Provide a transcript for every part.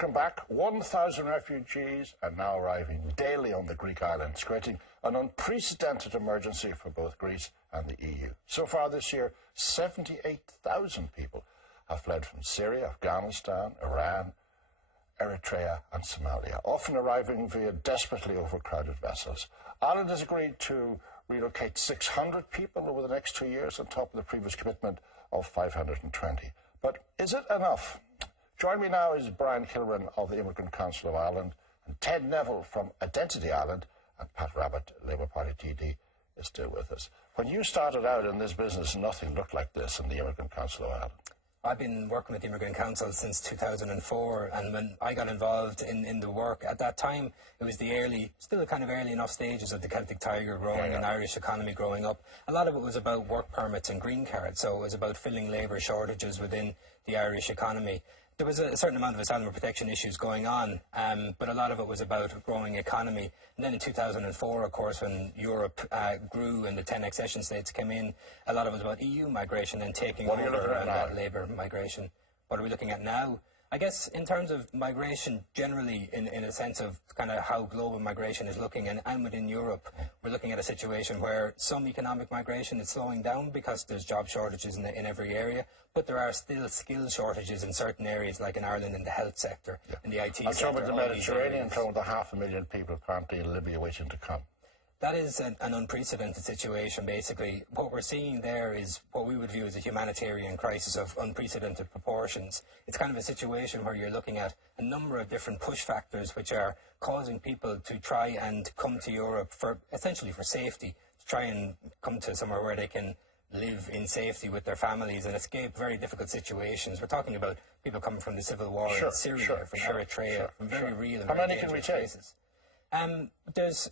welcome back. 1,000 refugees are now arriving daily on the Greek islands, creating an unprecedented emergency for both Greece and the EU. So far this year, 78,000 people have fled from Syria, Afghanistan, Iran, Eritrea and Somalia, often arriving via desperately overcrowded vessels. Ireland has agreed to relocate 600 people over the next 2 years on top of the previous commitment of 520. But is it enough? Joining me now is Brian Kilran of the Immigrant Council of Ireland, and Ted Neville from Identity Ireland, and Pat Rabbitte, Labour Party TD, is still with us. When you started out in this business, nothing looked like this in the Immigrant Council of Ireland. I've been working with the Immigrant Council since 2004, and when I got involved in the work, at that time, it was still the kind of early enough stages of the Celtic Tiger growing and Irish economy growing up. A lot of it was about work permits and green cards, so it was about filling labour shortages within the Irish economy. There was a certain amount of asylum protection issues going on, but a lot of it was about a growing economy. And then in 2004, of course, when Europe grew and the 10 accession states came in, a lot of it was about EU migration and taking over that labour migration. What are we looking at now? I guess in terms of migration generally, in a sense of kind of how global migration is looking, and within Europe, we're looking at a situation where some economic migration is slowing down because there's job shortages in every area, but there are still skill shortages in certain areas, like in Ireland in the health sector, in the IT sector. I'm talking about the Mediterranean, talking about 500,000 people currently in Libya waiting to come. That is an unprecedented situation, basically. What we're seeing there is what we would view as a humanitarian crisis of unprecedented proportions. It's kind of a situation where you're looking at a number of different push factors which are causing people to try and come to Europe essentially for safety, to try and come to somewhere where they can live in safety with their families and escape very difficult situations. We're talking about people coming from the civil war in Syria, from Eritrea, from very real and very dangerous places. There's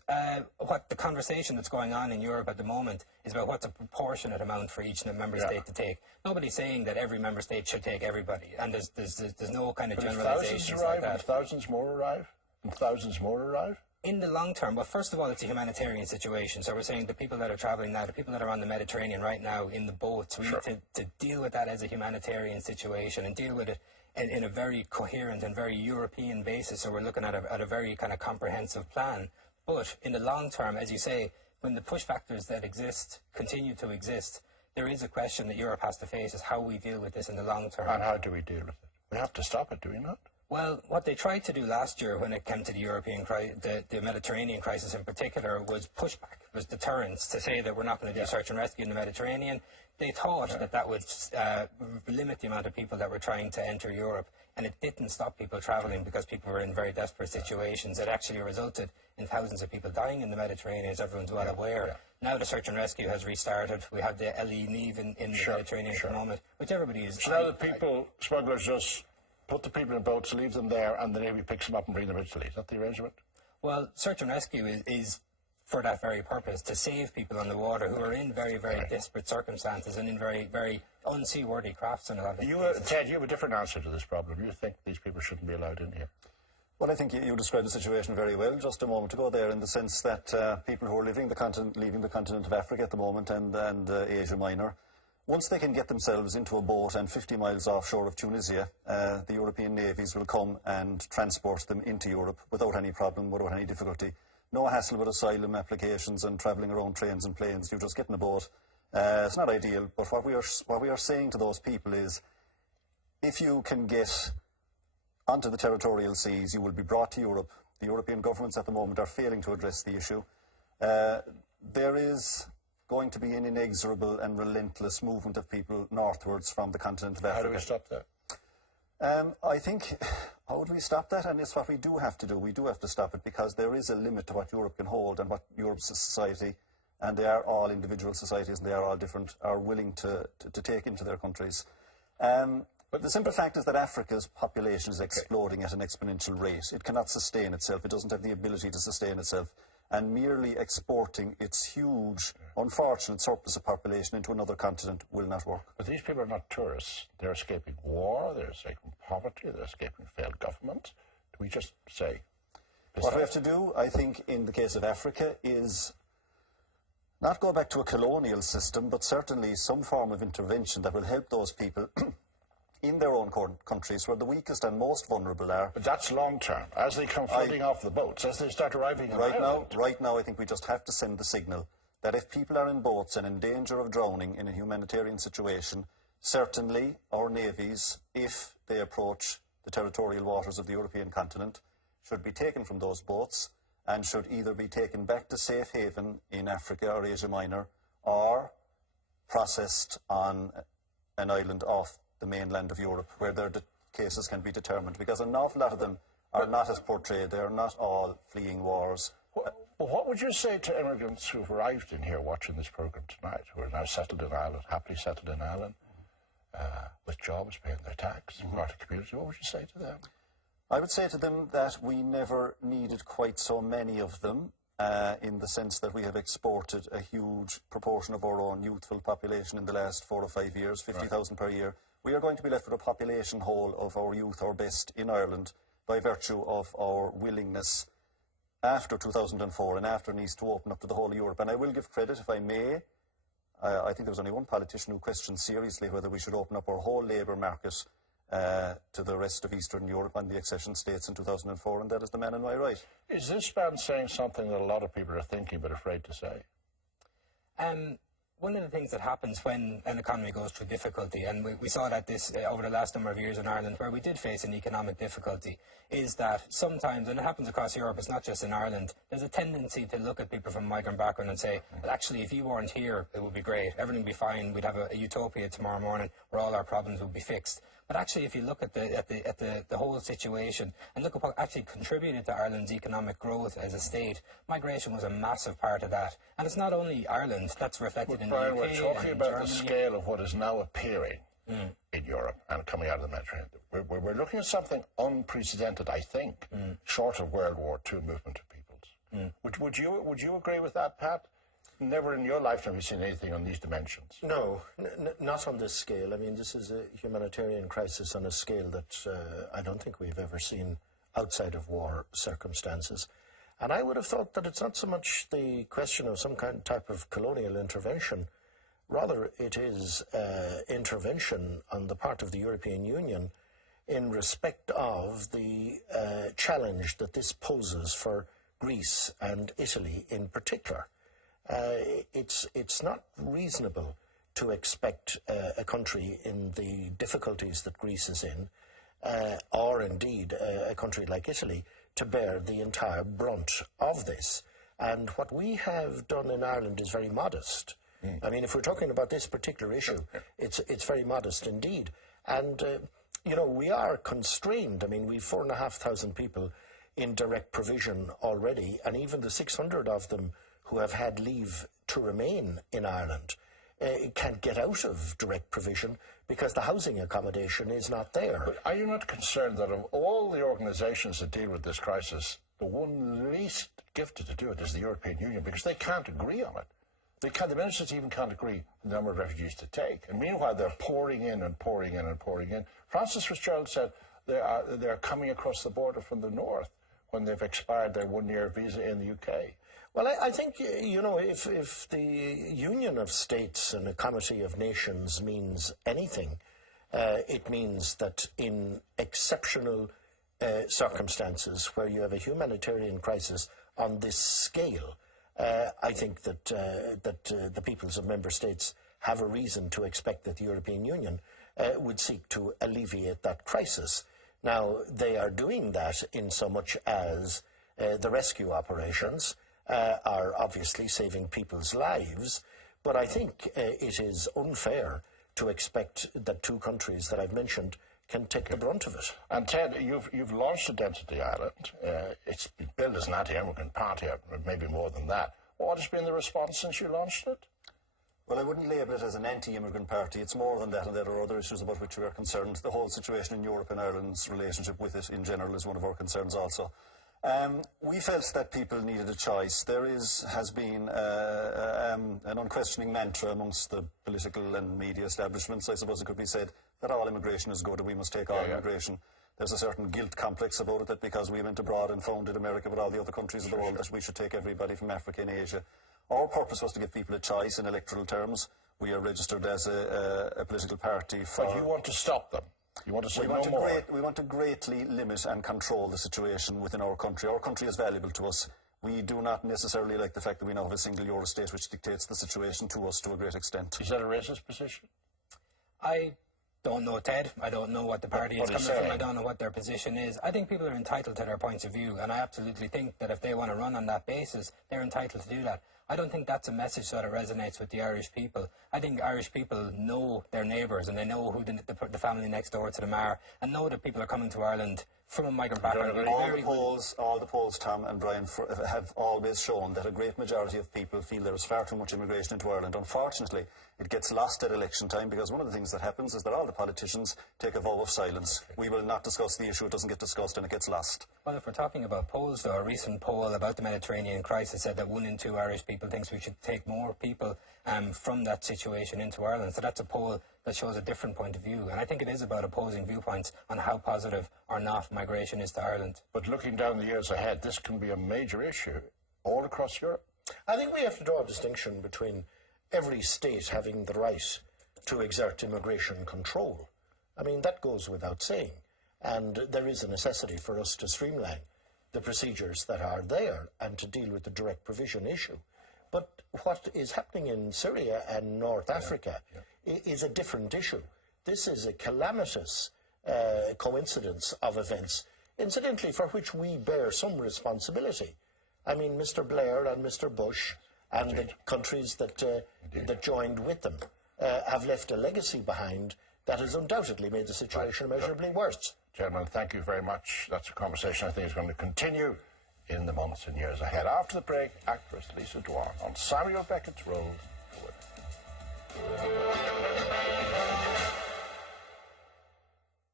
what the conversation that's going on in Europe at the moment is about what's a proportionate amount for each member state to take. Nobody's saying that every member state should take everybody, and there's no kind of generalizations like that. If thousands more arrive, and thousands more arrive? In the long term, well, first of all, it's a humanitarian situation. So we're saying the people that are travelling now, the people that are on the Mediterranean right now in the boats, we need to deal with that as a humanitarian situation and deal with it in a very coherent and very European basis. So we're looking at a very kind of comprehensive plan. But in the long term, as you say, when the push factors that exist continue to exist, there is a question that Europe has to face, is how we deal with this in the long term. And how do we deal with it? We have to stop it, do we not? Well, what they tried to do last year when it came to the Mediterranean crisis in particular was pushback, was deterrence, to say that we're not going to do search and rescue in the Mediterranean. They thought that would limit the amount of people that were trying to enter Europe, and it didn't stop people travelling because people were in very desperate situations. It actually resulted in thousands of people dying in the Mediterranean, as everyone's well aware. Now the search and rescue has restarted. We have the LE Neve in the Mediterranean at the moment, which everybody is... So now the smugglers just put the people in boats, leave them there, and the Navy picks them up and bring them to Italy. Is that the arrangement? Well, search and rescue is for that very purpose, to save people on the water who are in very, very desperate circumstances and in very, very unseaworthy crafts and all that. Ted, you have a different answer to this problem. You think these people shouldn't be allowed in here? Well, I think you described the situation very well just a moment ago there, in the sense that people who are leaving the continent of Africa at the moment and Asia Minor, once they can get themselves into a boat and 50 miles offshore of Tunisia, the European navies will come and transport them into Europe without any problem, without any difficulty. No hassle with asylum applications and travelling around trains and planes. You just get in a boat. It's not ideal, but what we are saying to those people is, if you can get onto the territorial seas, you will be brought to Europe. The European governments at the moment are failing to address the issue. There is going to be an inexorable and relentless movement of people northwards from the continent of Africa. How do we stop that? I think, how would we stop that? And it's what we do have to do. We do have to stop it, because there is a limit to what Europe can hold and what Europe's society, and they are all individual societies and they are all different, are willing to take into their countries. But the simple fact is that Africa's population is exploding at an exponential rate. It cannot sustain itself. It doesn't have the ability to sustain itself. And merely exporting its huge, unfortunate surplus of population into another continent will not work. But these people are not tourists. They're escaping war, they're escaping poverty, they're escaping failed government. Do we just say... What we have to do, I think, in the case of Africa, is not go back to a colonial system, but certainly some form of intervention that will help those people in their own countries where the weakest and most vulnerable are. But that's long term. As they come floating off the boats, as they start arriving in Ireland. Right now, I think we just have to send the signal that if people are in boats and in danger of drowning in a humanitarian situation, certainly our navies, if they approach the territorial waters of the European continent, should be taken from those boats and should either be taken back to safe haven in Africa or Asia Minor or processed on an island off the mainland of Europe where their cases can be determined, because an awful lot of them are not as portrayed. They are not all fleeing wars. Well, what would you say to immigrants who've arrived in here watching this programme tonight, who are now settled in Ireland, happily settled in Ireland, with jobs, paying their tax, part of the community? What would you say to them? I would say to them that we never needed quite so many of them, in the sense that we have exported a huge proportion of our own youthful population in the last 4 or 5 years, 50,000 per year. We are going to be left with a population whole of our youth, our best, in Ireland, by virtue of our willingness after 2004 and after Nice to open up to the whole of Europe. And I will give credit, if I may, I think there was only one politician who questioned seriously whether we should open up our whole labour market to the rest of Eastern Europe and the accession states in 2004, and that is the man on my right. Is this man saying something that a lot of people are thinking but afraid to say? One of the things that happens when an economy goes through difficulty, and we saw that this over the last number of years in Ireland, where we did face an economic difficulty, is that sometimes, and it happens across Europe, it's not just in Ireland, there's a tendency to look at people from a migrant background and say, well, actually, if you weren't here, it would be great. Everything would be fine. We'd have a utopia tomorrow morning where all our problems would be fixed. But actually, if you look at the whole situation and look at what actually contributed to Ireland's economic growth as a state, migration was a massive part of that. And it's not only Ireland that's reflected in Brian, the UK. we're talking about Germany. the scale of what is now appearing in Europe and coming out of the Mediterranean. We're looking at something unprecedented, I think, short of World War II movement of peoples. Would you agree with that, Pat? Never in your lifetime have you seen anything on these dimensions. No, not on this scale. I mean, this is a humanitarian crisis on a scale that I don't think we've ever seen outside of war circumstances. And I would have thought that it's not so much the question of some type of colonial intervention. Rather, it is intervention on the part of the European Union in respect of the challenge that this poses for Greece and Italy in particular. It's not reasonable to expect a country in the difficulties that Greece is in, or indeed a country like Italy, to bear the entire brunt of this. And what we have done in Ireland is very modest. I mean, if we're talking about this particular issue, it's very modest indeed. And, you know, we are constrained. I mean, we've 4,500 people in direct provision already, and even the 600 of them who have had leave to remain in Ireland can't get out of direct provision because the housing accommodation is not there. But are you not concerned that of all the organisations that deal with this crisis, the one least gifted to do it is the European Union, because they can't agree on it? The ministers even can't agree on the number of refugees to take. And meanwhile, they're pouring in and pouring in and pouring in. Francis Fitzgerald said they're coming across the border from the north when they've expired their one-year visa in the UK. Well, I think, you know, if the union of states and a comity of nations means anything, it means that in exceptional circumstances where you have a humanitarian crisis on this scale, I think that the peoples of member states have a reason to expect that the European Union would seek to alleviate that crisis. Now, they are doing that in so much as the rescue operations are obviously saving people's lives, but I think it is unfair to expect that two countries that I've mentioned can take the brunt of it. And Ted, you've launched Identity Ireland. It's been billed as an anti-immigrant party, maybe more than that. What has been the response since you launched it? Well, I wouldn't label it as an anti-immigrant party. It's more than that, and there are other issues about which we are concerned. The whole situation in Europe and Ireland's relationship with it in general is one of our concerns also. We felt that people needed a choice. There has been an unquestioning mantra amongst the political and media establishments, I suppose it could be said, that all immigration is good and we must take all immigration. There's a certain guilt complex about it, that because we went abroad and founded America with all the other countries of the world, that we should take everybody from Africa and Asia. Our purpose was to give people a choice in electoral terms. We are registered as a political party for... But you want to stop them? You want to say We want to greatly limit and control the situation within our country. Our country is valuable to us. We do not necessarily like the fact that we now have a single euro state which dictates the situation to us to a great extent. Is that a racist position? I don't know, Ted. I don't know what the party is coming from. I don't know what their position is. I think people are entitled to their points of view, and I absolutely think that if they want to run on that basis, they're entitled to do that. I don't think that's a message that resonates with the Irish people. I think Irish people know their neighbours, and they know who the family next door to them are, and know that people are coming to Ireland from a migrant background. All the polls, Tom and Brian, have always shown that a great majority of people feel there is far too much immigration into Ireland. Unfortunately, it gets lost at election time because one of the things that happens is that all the politicians take a vow of silence. We will not discuss the issue, it doesn't get discussed, and it gets lost. Well, if we're talking about polls, though, a recent poll about the Mediterranean crisis said that 1 in 2 Irish people thinks we should take more people from that situation into Ireland. So that's a poll that shows a different point of view. And I think it is about opposing viewpoints on how positive or not migration is to Ireland. But looking down the years ahead, this can be a major issue all across Europe. I think we have to draw a distinction between every state having the right to exert immigration control. I mean, that goes without saying. And there is a necessity for us to streamline the procedures that are there and to deal with the direct provision issue. But what is happening in Syria and North Africa is a different issue. This is a calamitous coincidence of events, incidentally, for which we bear some responsibility. I mean, Mr. Blair and Mr. Bush and the countries that joined with them have left a legacy behind that has undoubtedly made the situation immeasurably worse. Gentlemen, thank you very much. That's a conversation I think is going to continue in the months and years ahead. After the break, actress Lisa Dwyer on Samuel Beckett's role.